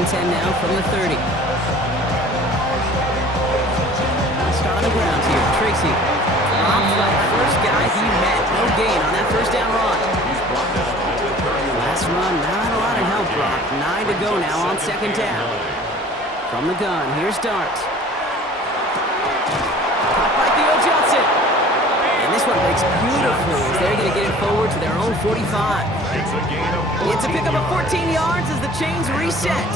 and 10 now from the 30. Start on the ground here. Tracy. Off like first guy he met. No gain on that first down run. Last run, not a lot of help, Brock. 9 to go now on second down. From the gun, here's Dart. Caught by Theo Johnson. And this one breaks beautifully as they're going to get it forward to their own 45. It's a pickup of 14 yards as the chains reset.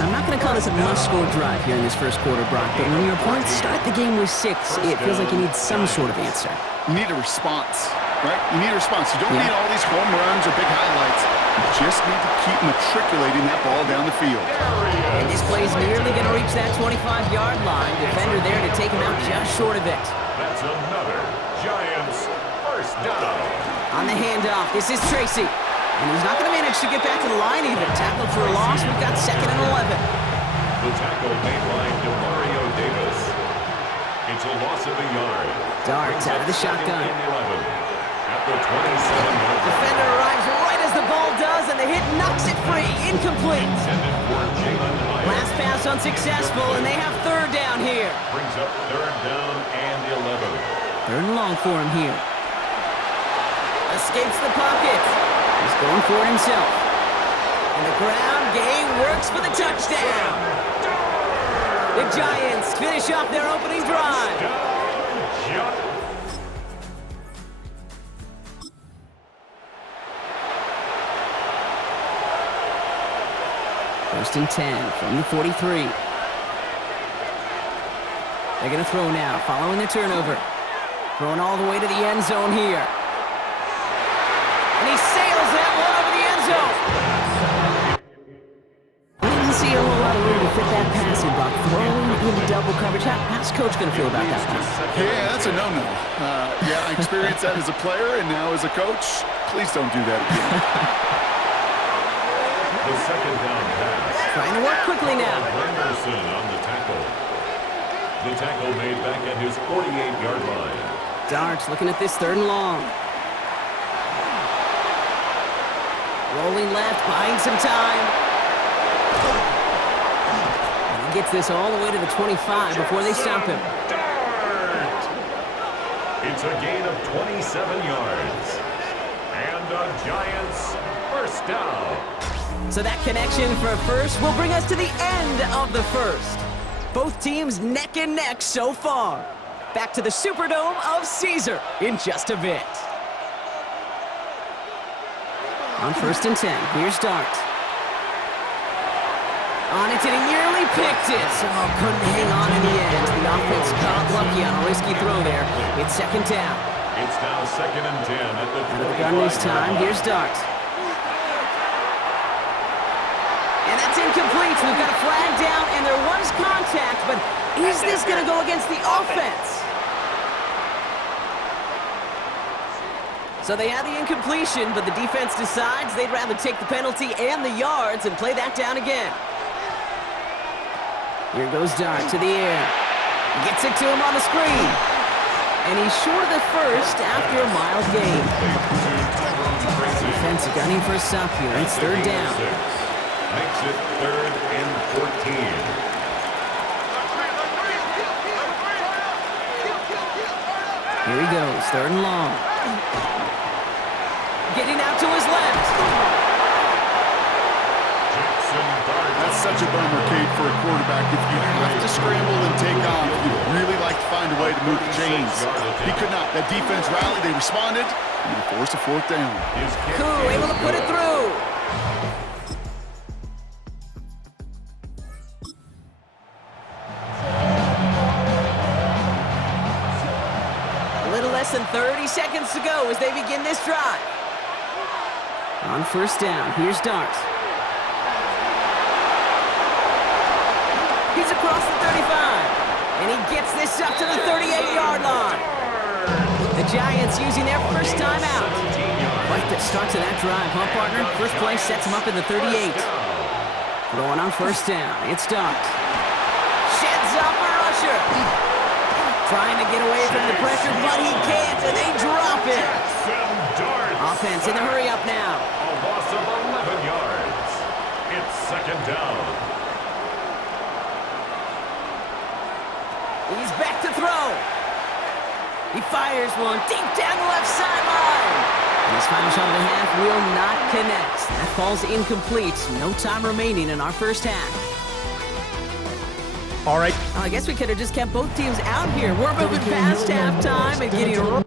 I'm not going to call this a must-score drive here in this first quarter, Brock, but when your opponents start the game with 6, it feels like you need some sort of answer. You need a response, right? You need a response. You don't need all these home runs or big highlights. You just need to keep matriculating that ball down the field. And this play's nearly going to reach that 25-yard line. Defender there to take him out just short of it. That's another Giants first down. On the handoff, this is Tracy. And he's not going to manage to get back to the line even. Tackled for a loss. We've got 2nd and 11. The tackle made by Demario Davis. It's a loss of a yard. Dart out of the shotgun. At the 27-yard. Defender arrives right as the ball does, and the hit knocks it free. Incomplete. Last pass unsuccessful, and they have 3rd down here. Brings up 3rd down and 11. 3rd and long for him here. Escapes the pocket. He's going for it himself. And the ground game works for the touchdown. The Giants finish off their opening drive. First and 10 from the 43. They're going to throw now, following the turnover. Throwing all the way to the end zone here. And he sails that one over the end zone. I didn't see a whole lot of room to fit that passing, Buck. Throwing into double coverage. How's Coach going to feel about that one? Yeah, that's a no-no. Yeah, I experienced that as a player and now as a coach. Please don't do that again. The 2nd down pass. Trying to work quickly now. Henderson on the tackle. The tackle made back at his 48-yard line. Darts looking at this 3rd and long. Rolling left, buying some time. And he gets this all the way to the 25 before they stop him. It's a gain of 27 yards. And the Giants first down. So that connection for a first will bring us to the end of the first. Both teams neck and neck so far. Back to the Superdome of Caesar in just a bit. On 1st and 10, here's Dart. On it, and he nearly picked it. Oh, couldn't hang on in the end. The offense got lucky on a risky throw there. It's 2nd down. It's now 2nd and 10 at the 25. Out of the gun this time, here's Dart. And that's incomplete. We've got a flag down, and there was contact, but is this going to go against the offense? So they had the incompletion, but the defense decides they'd rather take the penalty and the yards and play that down again. Here goes Dart to the air. Gets it to him on the screen. And he's short of the first after a mild gain. Defense gunning for a stop here. It's 3rd down. Makes it 3rd and 14. Here he goes, 3rd and long. Getting out to his left. That's such a bummer, Kate, for a quarterback. If you have to scramble and take off, you'd really like to find a way to move the chains. He could not. That defense rallied, they responded, and they forced a 4th down. Koo able to put it through. A little less than 30 seconds to go as they begin this drive. On 1st down, here's Dart. He's across the 35, and he gets this up to the 38-yard line. The Giants using their first timeout. Quite the start to that drive, huh, partner? First play sets him up in the 38. Throwing on 1st down, it's Dart. Sheds off a rusher. Trying to get away from the pressure, but he can't, and they drop it. Offense in the hurry up now. A loss of 11 yards. It's second down. He's back to throw. He fires one deep down the left sideline. And his final shot of the half will not connect. That falls incomplete. No time remaining in our first half. All right. I guess we could have just kept both teams out here. We're moving past halftime and getting a...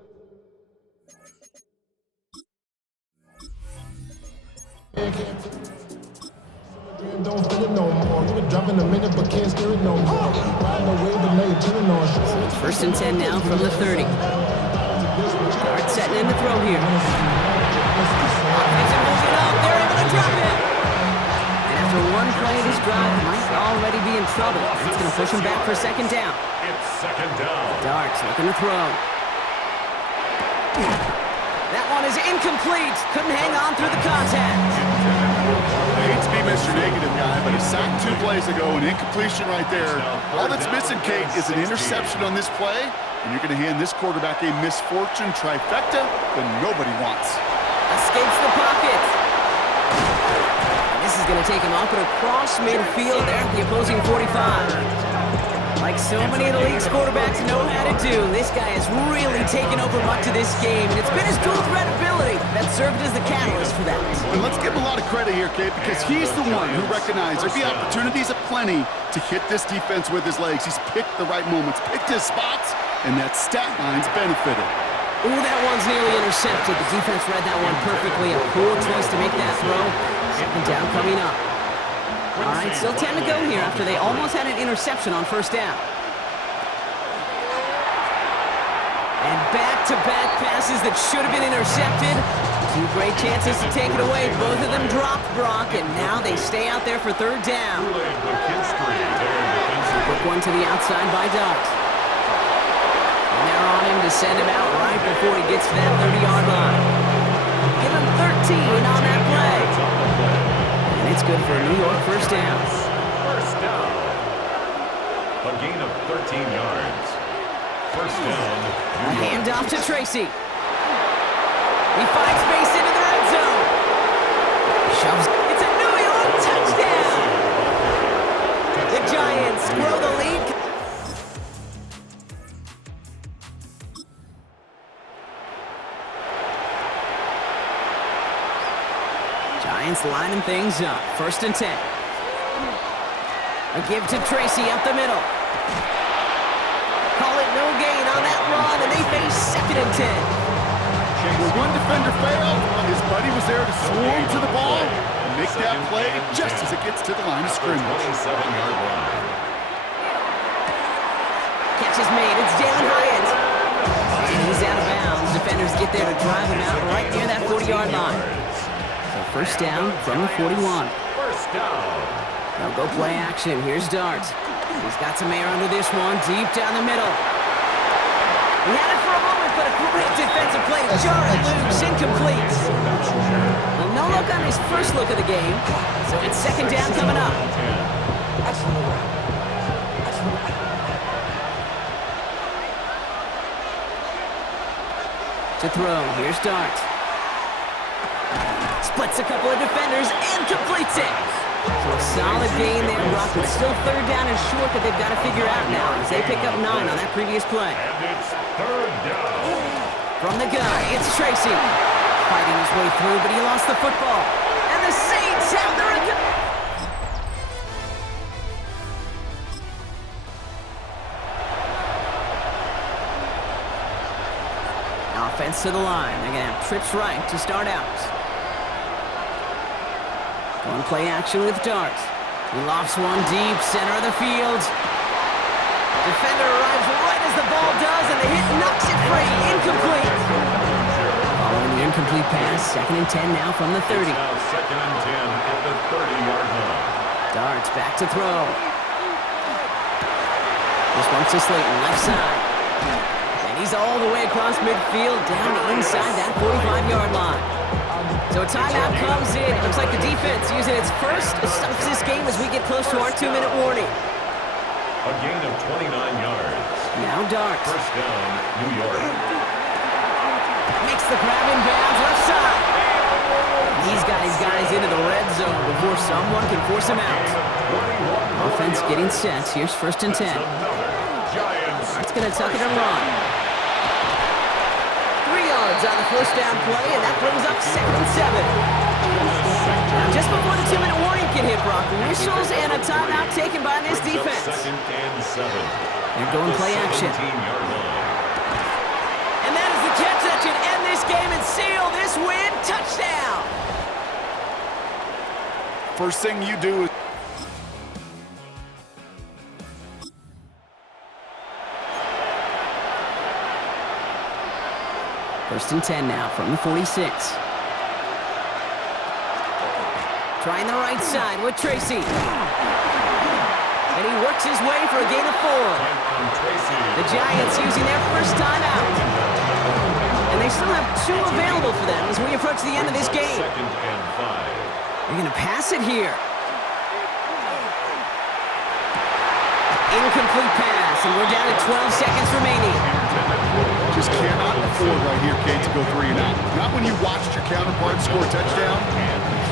Don't feel it no more. You been dropping a minute, but can't steer it no more. Riding the wave, but now you're chilling on shore. So it's 1st and 10 now from the 30. Guard setting in to throw here. Offensive moving up. They're able to drop it. And after one play, this drive might already be in trouble. It's going to push him back for second down. It's second down. Darts looking to throw. That one is incomplete. Couldn't hang on through the contact. I hate to be Mr. Negative guy, but a sack 2 plays ago, an incompletion right there. All that's missing, Kate, is an interception on this play, and you're going to hand this quarterback a misfortune trifecta that nobody wants. Escapes the pocket. And this is going to take him up and across midfield there at the opposing 45. Like so many of the league's quarterbacks know how to do, this guy has really taken over much of this game. And it's been his dual threat ability that served as the catalyst for that. And let's give him a lot of credit here, Kate, because he's the one who recognized there'd be opportunities aplenty to hit this defense with his legs. He's picked the right moments, picked his spots, and that stat line's benefited. Ooh, that one's nearly intercepted. The defense read that one perfectly. A poor choice to make that throw. Second down coming up. All right, still 10 to go here after they almost had an interception on first down. And back-to-back passes that should have been intercepted. 2 great chances to take it away. Both of them dropped, Brock, and now they stay out there for third down. Quick one to the outside by Dart. And they're on him to send him out right before he gets to that 30-yard line. Give him 13 on that play. And it's good for a New York first down. First down. A gain of 13 yards. First down. A handoff to Tracy. He finds space into the red zone. Shoves. It's a New York touchdown. The Giants grow the lead. Giants lining things up. 1st and 10. A give to Tracy up the middle. Call it no gain on that run, and they face 2nd and 10. When one defender failed, his buddy was there to swarm to the ball and make that play just as it gets to the line of scrimmage. 27-yard line. Catch is made. It's Jalen Hyatt. And he's out of bounds. Defenders get there to drive him out right near that 40-yard line. So first down from the 41. First down. They'll go play action. Here's Dart. He's got some air under this one. Deep down the middle. He had it for a moment, but a great defensive play to jar it loose. Incomplete. Well, no look on his first look of the game. So it's 2nd down coming up. To throw. Here's Dart. Splits a couple of defenders and completes it. So a solid gain there, Brock. It's still 3rd down and short that they've got to figure out now as they pick up 9 on that previous play. And it's 3rd down. From the gun, it's Tracy. Fighting his way through, but he lost the football. And the Saints have the record. Offense to the line. They're going to have trips right to start out. One play action with Dart. He lofts one deep, center of the field. Defender arrives right as the ball does, and the hit knocks it free. Incomplete. Following the incomplete pass, 2nd and 10 now from the 30. Now 2nd and 10 at the 30-yard line. Dart's back to throw. This one to Slayton, left side. And he's all the way across midfield, down inside that 45-yard line. So a timeout comes in. It looks like the defense using its first stops this game as we get close to our 2-minute warning. A gain of 29 yards. Now Dart. First down, New York. Makes the grab in bounds, left side. He's got his guys into the red zone before someone can force him out. Offense getting set. Here's 1st and 10. It's going to tuck it and run. 3 yards on the first down play, and that brings up 2nd and 7. Now, just before the 2-minute warning can hit, Brock, whistles and a timeout taken by this defense. They're going play action. And that is the catch that should end this game and seal this win. Touchdown! First thing you do is... First and 10 now from the 46. Trying the right side with Tracy. And he works his way for a gain of 4. The Giants using their first time out. And they still have 2 available for them as we approach the end of this game. They're going to pass it here. Incomplete pass, and we're down to 12 seconds remaining. Just cannot afford right here, Kate, to go 3 and out. Not when you watched your counterpart score a touchdown.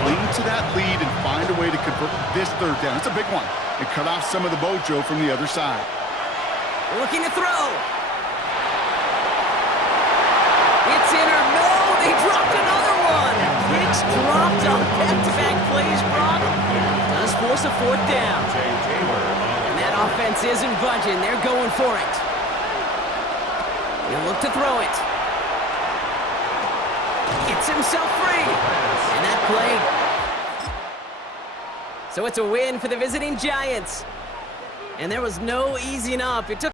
Cling to that lead and find a way to convert this 3rd down. It's a big one. And cut off some of the mojo from the other side. Looking to throw. It's in or no. They dropped another one. Picks dropped on back-to-back plays, Brock. Does force a 4th down. And that offense isn't budging. They're going for it. He'll look to throw it. Gets himself free. And that play. So it's a win for the visiting Giants. And there was no easing up. It took